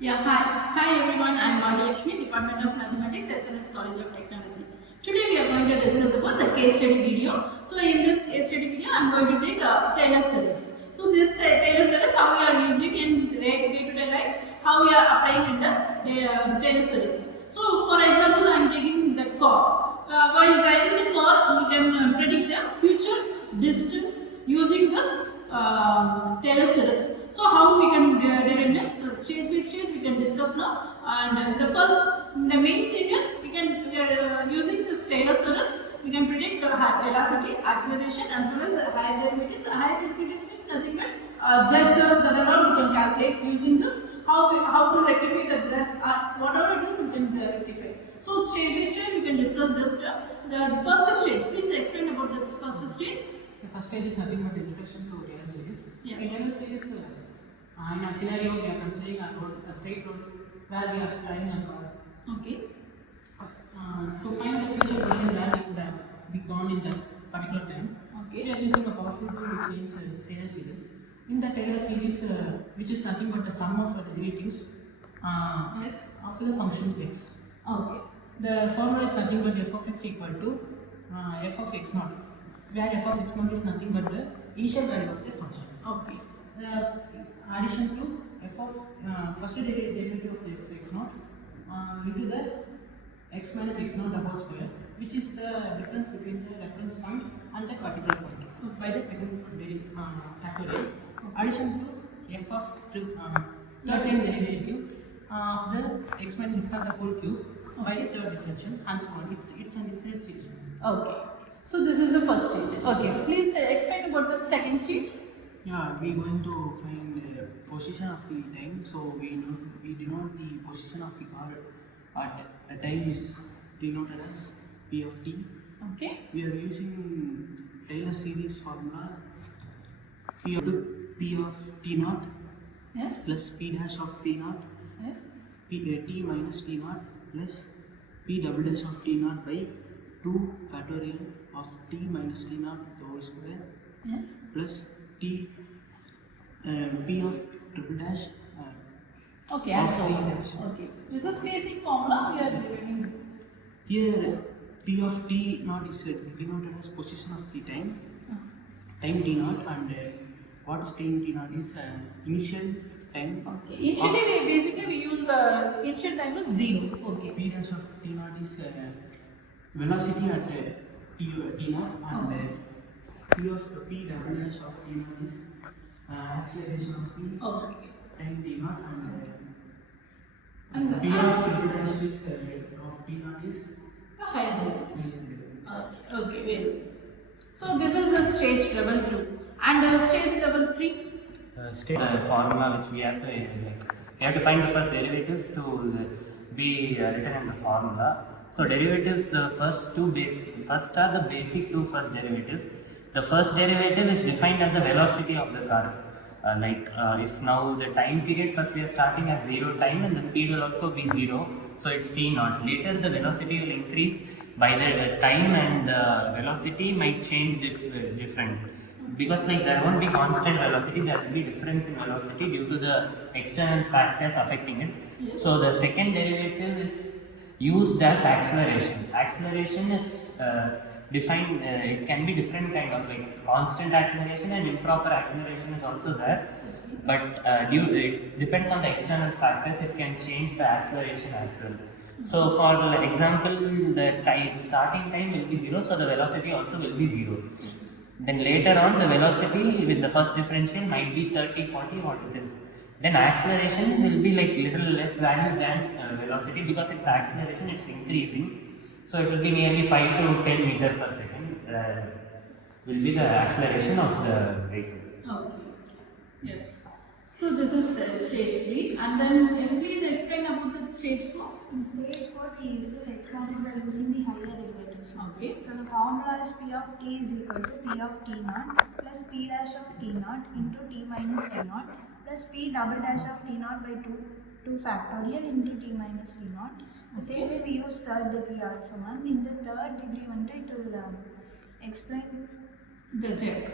Yeah, hi everyone. I'm Lakshmi, Department of Mathematics, SNS College of Technology. Today we are going to discuss about the case study video. So in this case study video, I'm going to take a Taylor series. So this Taylor series, how we are using in day-to-day life, how we are applying in the Taylor series. So for example, I'm taking the car. While driving the car, we can predict the future distance using this Taylor series. So how we can derive this stage by stage we can discuss now. And the main thing is we are using this Taylor series. We can predict the velocity, acceleration as well as the higher derivatives. Higher derivatives means nothing but jerk that and all we can calculate using this. How to rectify the jerk, whatever it is we can rectify. So stage by stage we can discuss this. The first stage. Please explain about this first stage. The first stage is nothing but introduction to Taylor series. Yes. In Taylor series, in a scenario, we are considering a road, a straight road, where we are driving a car. Okay. To find the future position where we could have be gone in that particular time, Okay. we are using a powerful tool which names Taylor series. In the Taylor series, which is nothing but the sum of the derivatives Yes. of the function x. Okay. The formula is nothing but f of x equal to f of x naught, where f of x naught is nothing but the initial value of the function. Okay. The addition to f of first derivative of the x naught into the x minus x naught the whole square, which is the difference between the reference point and the particular point by the second factorial. Addition to f of third time derivative of the x minus x naught the whole cube by the third differential and so on. It's an infinite series. Okay. So this is the first stage. Okay. Please explain about the second stage. Yeah, we going to find the position of the time. So we denote the position of the car at the time is denoted as p of t. Okay. We are using Taylor series formula p of t naught Yes. plus p dash of t naught Yes. t minus t naught plus p double dash of t naught by 2 factorial of t minus t naught the whole square Yes. plus p of triple dash Okay. of And so t on. dash. Okay. This is basic formula we are deriving. Here p of t naught is denoted as position of the time t naught, and what is time t naught is initial time. Okay. Initially we use the initial time is 0. Okay. P dash of t naught is velocity at t naught, and p double dash of t naught is acceleration of the Okay. time t naught, And and p of triple dash is of t naught is the higher derivatives. Okay. Okay. Very good. So this is the stage level 2 and stage level 3. State the formula which we have to we have to find the first derivatives to be written in the formula. So derivatives, the first are the basic two first derivatives. The first derivative is defined as the velocity of the car. If now the time period, first we are starting at 0 time and the speed will also be 0, so it's t naught. Later the velocity will increase by the time, and velocity might change different, because there won't be constant velocity, there will be difference in velocity due to the external factors affecting it. Yes. So the second derivative is used as acceleration. Acceleration is defined, it can be different kind of constant acceleration and improper acceleration is also there, but it depends on the external factors, it can change the acceleration as well. So for example, the starting time will be 0, so the velocity also will be 0. Then later on the velocity with the first differential might be 30, 40, what it is. Then acceleration will be little less value than velocity, because its acceleration it's increasing. So it will be nearly 5 to 10 meters per second will be the acceleration of the vehicle. Okay. Yes. So this is the stage 3, and then please explain about the stage 4. In stage 4, t is to expand by using the higher derivatives. Okay. So the formula is p of t is equal to p of t naught plus p dash of t naught into t minus t naught plus p double dash of t naught by 2 factorial into t minus t naught. The same way we use third degree also, ma'am. In the third degree one, it will explain The jerk.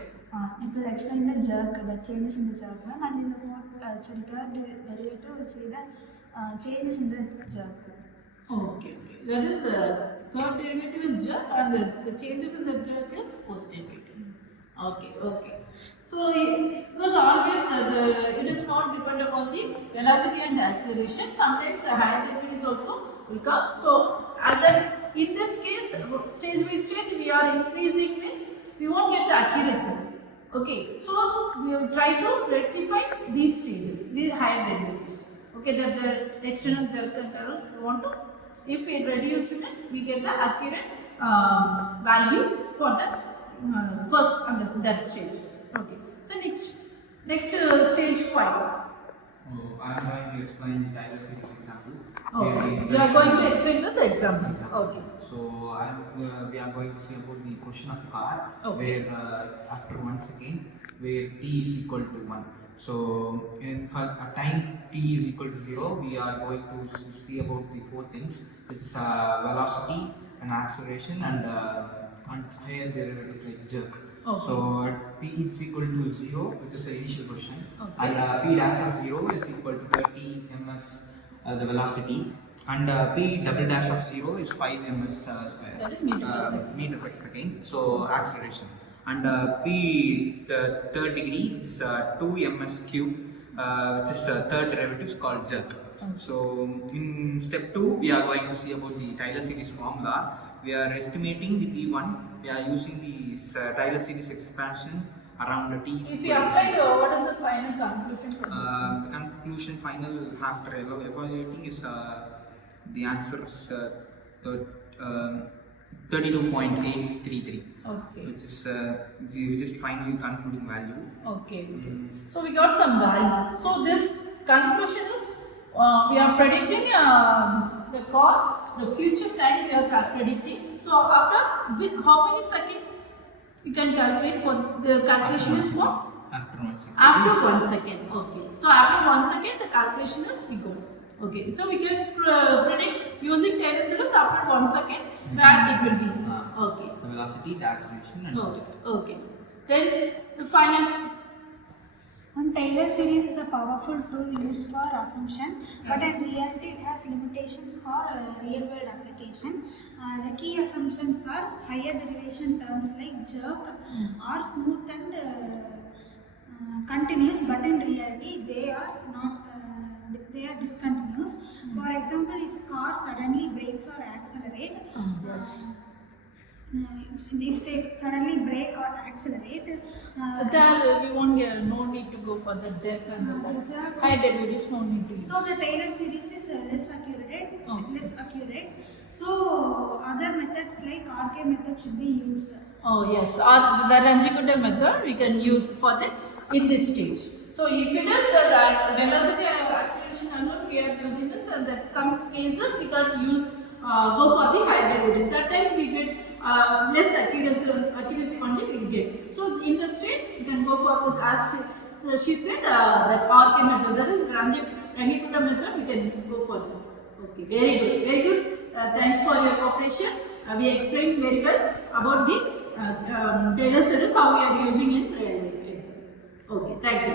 It will explain the jerk, the changes in the jerk, ma'am. And in the third derivative, we'll see the changes in the jerk. Okay. That is the third derivative is jerk and the changes in the jerk is fourth derivative. Okay. So because always it is not depend upon the velocity and acceleration. Sometimes the higher derivatives also will come. So in this case, stage by stage we are increasing means we won't get the accuracy. Okay, so we will try to rectify these stages, these higher derivatives. Okay, that the external jerk and all we want to. If we reduce units, we get the accurate value for the first and that stage. Okay. So next stage 5. Oh, I am going to explain the Taylor series example. Okay. You are going to explain the example. Okay. So we are going to see about the position of the car, Okay. where after 1 second, where t is equal to 1. So for a time t is equal to 0, we are going to see about the 4 things, which is velocity and acceleration and higher derivatives like jerk. Okay. So at p is equal to 0, which is the initial position, Okay. and p dash of 0 is equal to 30 ms, the velocity, and p double dash of 0 is 5 ms square. That is meter per second. So acceleration. And p the third degree, which is 2 ms cube, which is third derivative, is called jerk. So in step 2, we are going to see about the Taylor series formula. We are estimating the p1. We are using the Taylor series expansion around the t. If we apply, what is the final conclusion for this? The conclusion final after evaluating is the answer is 32.833. Okay. Which is the final concluding value. Okay. So we got some value. So this conclusion is we are predicting the car, the future time we are predicting. So after how many seconds you can calculate for the calculation is what? After 1 second. After 1 second. Okay. So after 1 second the calculation is we go. Okay. So we can predict using Taylor series after 1 second where it will be. Okay. The velocity, the acceleration, and Okay. Then the final. Taylor series is a powerful tool used for assumption, but in reality it has limitations for real world application. The key assumptions are higher derivation terms like jerk are smooth and continuous, but in reality they are not. They are discontinuous. For example, if car suddenly brakes or accelerate, Yes. if they suddenly brake or accelerate, Then we won't no need to go for the jerk and the the jerk high derivatives no need to use. so the Taylor series is less accurate. So other methods like RK method should be used. Oh yes, or the Ranjikuta method we can use for the in this stage. So if it is the velocity acceleration alone we are using this, and that some cases we can use go for the higher derivatives. That time we get less accuracy only we will get. So in the stage you can go for this as she said that RK method, that is Ranjikuta method we can go for that. Okay, very good. Thanks for your cooperation. We explained very well about the Taylor series how we are using in real life exam. Okay, thank you.